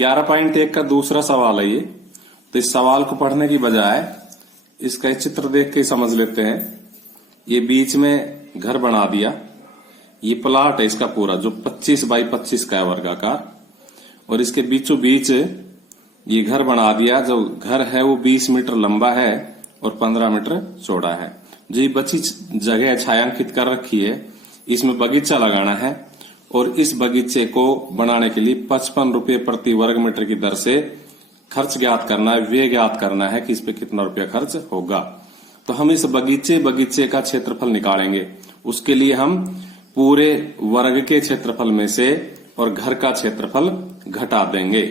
11.1 का दूसरा सवाल है ये। तो इस सवाल को पढ़ने की बजाय इसका एक चित्र देख के समझ लेते हैं। ये बीच में घर बना दिया, ये प्लाट है इसका पूरा जो 25 बाई 25 का है वर्गाकार, और इसके बीचों बीच ये घर बना दिया। जो घर है वो 20 मीटर लंबा है और 15 मीटर चौड़ा है। जो ये बची जगह छायांकित कर रखी है, इसमें बगीचा लगाना है और इस बगीचे को बनाने के लिए 55 रुपये प्रति वर्ग मीटर की दर से खर्च ज्ञात करना है, व्यय ज्ञात करना है कि इस पे कितना रुपया खर्च होगा। तो हम इस बगीचे का क्षेत्रफल निकालेंगे। उसके लिए हम पूरे वर्ग के क्षेत्रफल में से और घर का क्षेत्रफल घटा देंगे।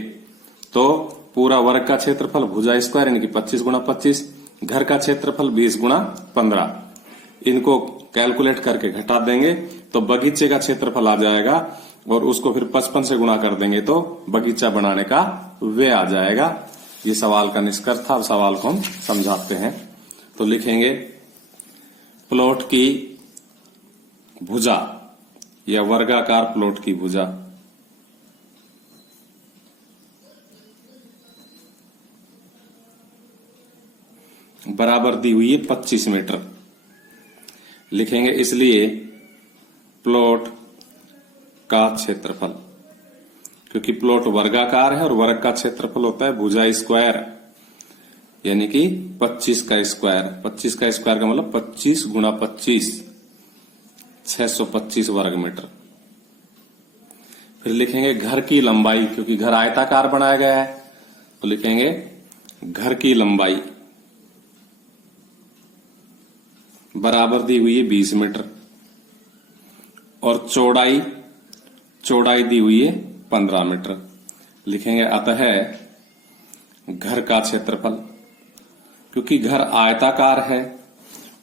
तो पूरा वर्ग का क्षेत्रफल भुजा स्क्वायर यानी कि 25 गुणा 25, घर का क्षेत्रफल 20 गुणा 15, इनको कैलकुलेट करके घटा देंगे तो बगीचे का क्षेत्रफल आ जाएगा और उसको फिर 55 से गुणा कर देंगे तो बगीचा बनाने का व्यय आ जाएगा। ये सवाल का निष्कर्ष था। अब सवाल को हम समझाते हैं। तो लिखेंगे प्लॉट की भुजा या वर्गाकार प्लॉट की भुजा बराबर दी हुई है 25 मीटर। लिखेंगे इसलिए प्लॉट का क्षेत्रफल, क्योंकि प्लॉट वर्गाकार है और वर्ग का क्षेत्रफल होता है भुजा स्क्वायर यानी कि 25 का स्क्वायर। 25 का स्क्वायर का मतलब 25 गुणा 25, 625 वर्ग मीटर। फिर लिखेंगे घर की लंबाई, क्योंकि घर आयताकार बनाया गया है तो लिखेंगे घर की लंबाई बराबर दी हुई है 20 मीटर और चौड़ाई दी हुई है 15 मीटर। लिखेंगे अतः घर का क्षेत्रफल, क्योंकि घर आयताकार है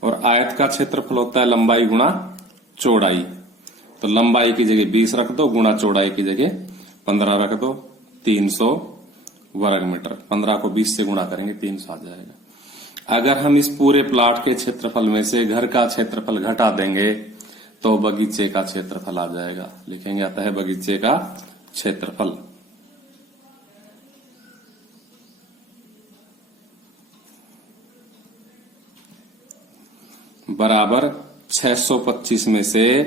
और आयत का क्षेत्रफल होता है लंबाई गुणा चौड़ाई। तो लंबाई की जगह 20 रख दो, गुणा चौड़ाई की जगह 15 रख दो, 300 वर्ग मीटर। 15 को 20 से गुणा करेंगे 300 आ जाएगा। अगर हम इस पूरे प्लाट के क्षेत्रफल में से घर का क्षेत्रफल घटा देंगे तो बगीचे का क्षेत्रफल आ जाएगा। लिखेंगे अतः बगीचे का क्षेत्रफल बराबर 625 में से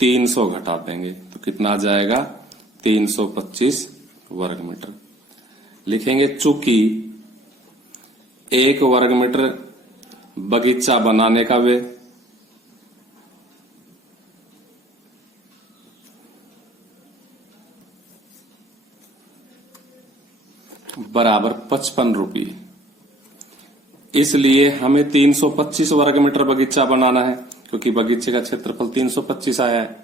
300 घटा देंगे तो कितना आ जाएगा 325 वर्ग मीटर। लिखेंगे चूंकि 1 वर्ग मीटर बगीचा बनाने का व्यय बराबर 55 रुपये, इसलिए हमें 325 वर्ग मीटर बगीचा बनाना है, क्योंकि बगीचे का क्षेत्रफल 325 आया है।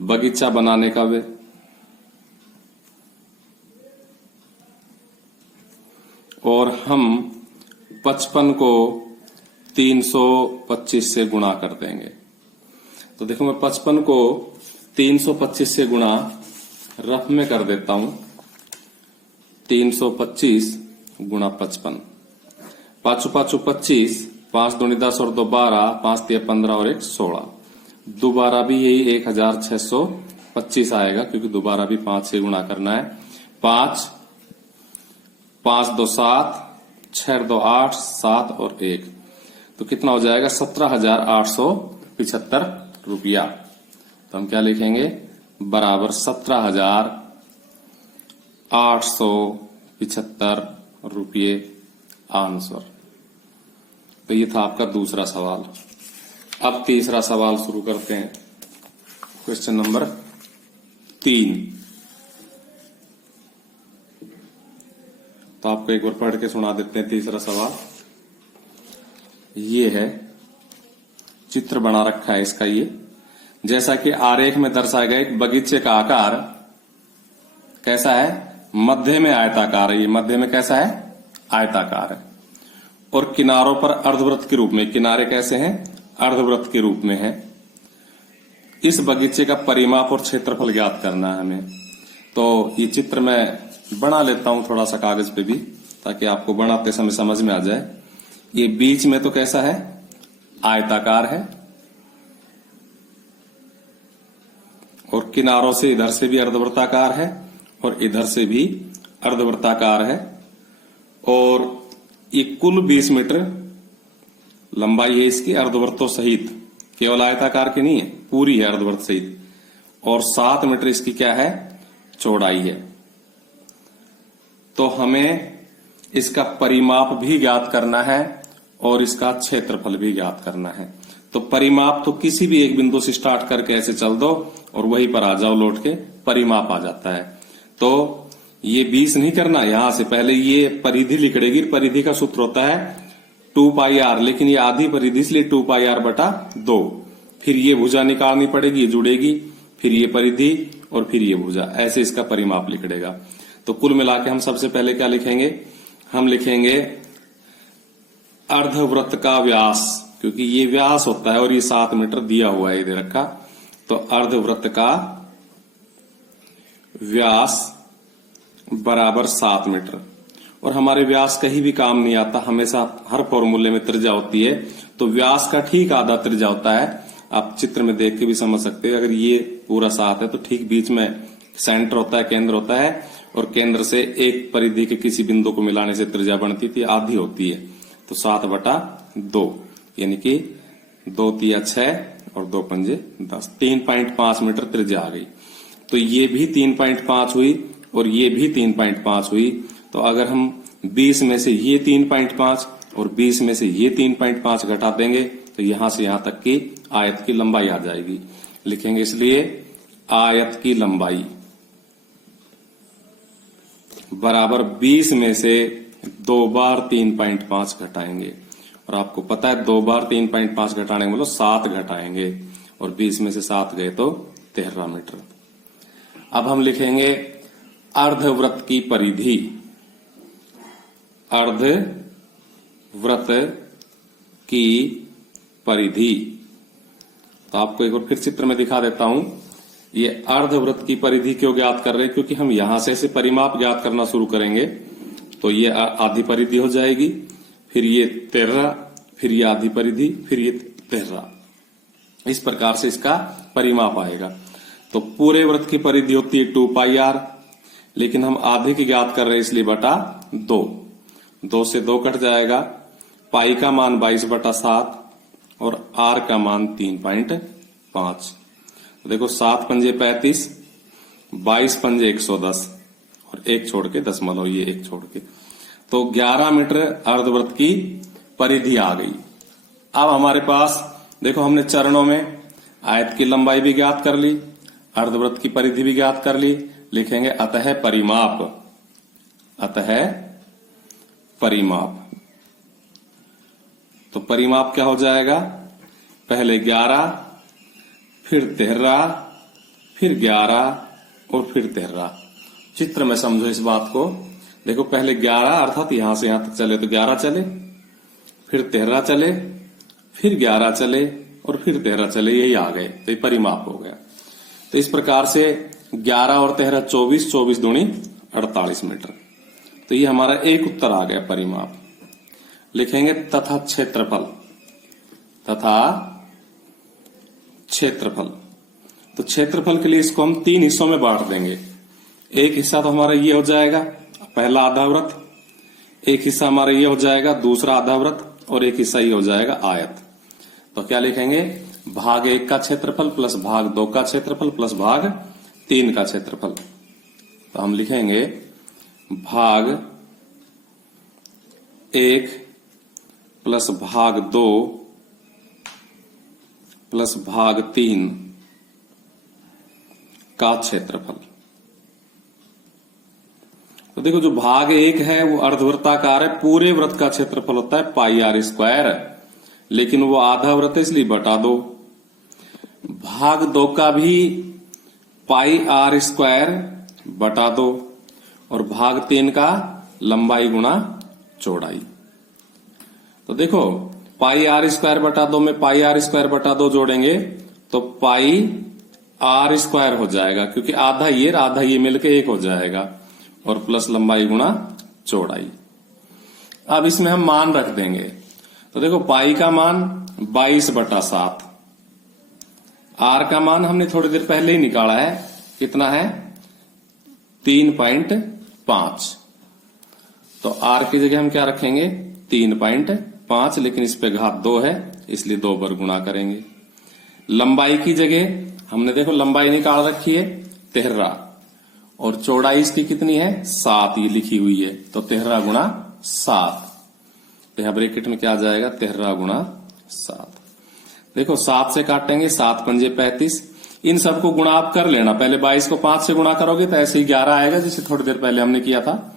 बगीचा बनाने का व्यय और हम 55 को 325 से गुणा कर देंगे। तो देखो मैं 55 को 325 से गुणा रफ में कर देता हूं। 325 गुणा 55, 5 5 25, 5 दूनी 10 और 2 12, 5 3 15 और 1 16। दोबारा भी यही 1625 आएगा, क्योंकि दोबारा भी 5 से गुणा करना है। 5 5 2 7, 6 2 8, 7 और 1, तो कितना हो जाएगा 17,875 रुपया। तो हम क्या लिखेंगे बराबर 17,875 रुपये आंसर। तो ये था आपका दूसरा सवाल। अब तीसरा सवाल शुरू करते हैं। Question number 3। तो आपको एक बार पढ़ के सुना देते हैं तीसरा सवाल। ये है, चित्र बना रखा है इसका। ये जैसा कि आरेख में दर्शाया गया एक बगीचे का आकार कैसा है, मध्य में आयताकार है। ये मध्य में कैसा है, आयताकार है और किनारों पर अर्धवृत्त के रूप में। किनारे कैसे हैं, अर्धवृत्त के रूप में है। इस बगीचे का परिमाप और क्षेत्रफल ज्ञात करना है हमें। तो ये चित्र मैं बना लेता हूं थोड़ा सा कागज पे भी, ताकि आपको बनाते समय समझ में आ जाए। ये बीच में तो कैसा है, आयताकार है और किनारों से इधर से भी अर्धवृत्ताकार है और इधर से भी अर्धवृत्ताकार है और ये कुल 20 मीटर लंबाई है इसकी अर्धवृत्तों सहित, केवल आयताकार की नहीं है, पूरी है अर्धवृत्त सहित। और 7 मीटर इसकी क्या है, चौड़ाई है। तो हमें इसका परिमाप भी ज्ञात करना है और इसका क्षेत्रफल भी ज्ञात करना है। तो परिमाप तो किसी भी एक बिंदु से स्टार्ट करके ऐसे चल दो और वहीं पर आ जाओ, लौट के परिमाप आ जाता है। तो ये 20 नहीं करना, यहां से पहले ये परिधि लिखड़ेगी। परिधि का सूत्र होता है 2 पाई r, लेकिन ये आधी परिधि इसलिए 2 पाई r बटा 2। फिर ये भुजा निकालनी पड़ेगी, ये जुड़ेगी, फिर ये परिधि और फिर ये भुजा, ऐसे इसका परिमाप लिखड़ेगा। तो कुल मिला के हम सबसे पहले क्या लिखेंगे, हम लिखेंगे अर्धवृत्त का व्यास, क्योंकि ये व्यास होता है और ये 7 मीटर दिया हुआ है इधर रखा। तो अर्धवृत्त का व्यास बराबर 7 मीटर। और हमारे व्यास कहीं भी काम नहीं आता, हमेशा हर फॉर्मूले में त्रिज्या होती है। तो व्यास का ठीक आधा त्रिज्या होता है, आप चित्र में देख के भी समझ सकते हैं। अगर ये पूरा 7 है तो ठीक बीच में सेंटर होता है, केंद्र होता है, और केंद्र से एक परिधि के किसी बिंदु को मिलाने से त्रिज्या बनती थी, आधी होती है। तो 7 बटा 2 यानी कि 2 तिया 6 और 2 पंजे 10, 3.5 मीटर त्रिज्या आ गई। तो ये भी 3.5 हुई और ये भी 3.5 हुई। तो अगर हम 20 में से ये 3.5 और 20 में से ये 3.5 घटा देंगे तो यहां से यहां तक की आयत की लंबाई आ जाएगी। लिखेंगे इसलिए आयत की लंबाई बराबर 20 में से 2 बार 3.5 घटाएंगे। और आपको पता है 2 बार 3.5 घटाने मतलब 7 घटाएंगे, और 20 में से 7 गए तो 13 मीटर। अब हम लिखेंगे अर्धवृत्त की परिधि। अर्धवृत्त की परिधि, तो आपको एक बार फिर चित्र में दिखा देता हूं। ये अर्धवृत्त की परिधि क्यों ज्ञात कर रहे हैं, क्योंकि हम यहां से ऐसे परिमाप ज्ञात करना शुरू करेंगे। तो ये आधी परिधि हो जाएगी, फिर ये 13, फिर ये आधी परिधि, फिर ये 13। इस प्रकार से इसका परिमाप आएगा। तो पूरे वृत्त की परिधि होती है 2 पाई r, लेकिन हम आधे की ज्ञात कर रहे हैं इसलिए बटा 2। 2 से 2 कट जाएगा, पाई का मान 22 बटा 7 और r का मान 3.5। तो देखो 7 पंजे 35, 22 पंजे 110 और 1 छोड़ के दशमलव, ये 1 छोड़ के, तो 11 मीटर अर्धवृत्त की परिधि आ गई। अब हमारे पास देखो हमने चरणों में आयत की लंबाई भी ज्ञात कर ली, अर्धवृत्त की परिधि भी ज्ञात कर ली। लिखेंगे अतः परिमाप, अतः परिमाप। तो परिमाप क्या हो जाएगा, पहले 11, फिर 13, फिर 11 और फिर 13। चित्र में समझो इस बात को। देखो पहले 11 अर्थात यहां से यहां तक चले तो 11 चले, फिर 13 चले, फिर 11 चले और फिर 13 चले, यही आ गए। तो ये परिमाप हो गया। तो इस प्रकार से 11 और 13 24, 24 दूनी 48 मीटर। तो ये हमारा एक उत्तर आ गया परिमाप। लिखेंगे तथा क्षेत्रफल, तथा क्षेत्रफल। तो क्षेत्रफल के लिए इसको हम 3 हिस्सों में बांट देंगे। एक हिस्सा तो हमारा ये हो जाएगा पहला आधा वृत्त, एक हिस्सा हमारा ये हो जाएगा दूसरा आधा वृत्त, और एक हिस्सा ये हो जाएगा आयत। तो क्या लिखेंगे, भाग 1 का क्षेत्रफल प्लस भाग 2 का क्षेत्रफल प्लस भाग 3 का क्षेत्रफल। तो हम लिखेंगे भाग 1 प्लस भाग 2 प्लस भाग 3 का क्षेत्रफल। तो देखो जो भाग 1 है वो अर्धवृत्ताकार है, पूरे वृत्त का क्षेत्रफल होता है पाई r स्क्वायर, लेकिन वो आधा वृत्त है इसलिए बटा 2। भाग 2 का भी पाई r स्क्वायर बटा 2, और भाग 3 का लंबाई गुणा चौड़ाई। तो देखो पाई r स्क्वायर बटा 2 में पाई r स्क्वायर बटा 2 जोड़ेंगे तो पाई r स्क्वायर हो जाएगा, क्योंकि आधा ये मिलके 1 हो जाएगा, और प्लस लंबाई गुणा चौड़ाई। अब इसमें हम मान रख देंगे। तो देखो पाई का मान 22 बटा 7, आर का मान हमने थोड़ी देर पहले ही निकाला है, कितना है 3.5। तो आर की जगह हम क्या रखेंगे 3.5, लेकिन इस पे घात 2 है इसलिए 2 बार गुणा करेंगे। लंबाई की जगह हमने देखो लंबाई निकाल रखी है 13 और चौड़ाई इसकी कितनी है 7, ये लिखी हुई है। तो 13 गुणा 7, तो यहां ब्रैकेट में क्या आ जाएगा 13 गुणा 7। देखो 7 से काटेंगे 7 पंजे 35। इन सबको गुणा आप कर लेना, पहले 22 को 5 से गुणा करोगे तो ऐसे ही 11 आएगा जैसे थोड़ी देर पहले हमने किया था।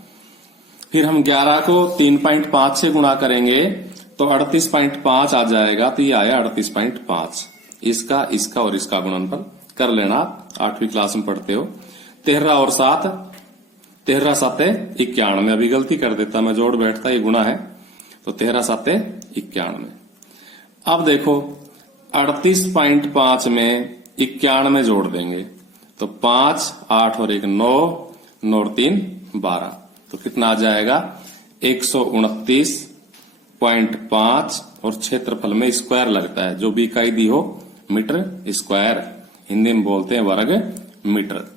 फिर हम 11 को 3.5 से गुणा करेंगे तो 38.5 आ जाएगा। तो ये आया 38.5। इसका और इसका गुणनफल कर लेना, 8वीं क्लास में पढ़ते हो। 13 और 7, 13 7 91। अभी गलती कर देता मैं, जोड़ बैठता ये गुणा है। तो 13 7 91। अब देखो 38.5 में 91 जोड़ देंगे तो 5 8 और 1 9, 9 और 3 12। तो कितना आ जाएगा 129.5। और क्षेत्रफल में स्क्वायर लगता है, जो भी इकाई दी हो मीटर स्क्वायर, हिंदी में बोलते हैं वर्ग मीटर।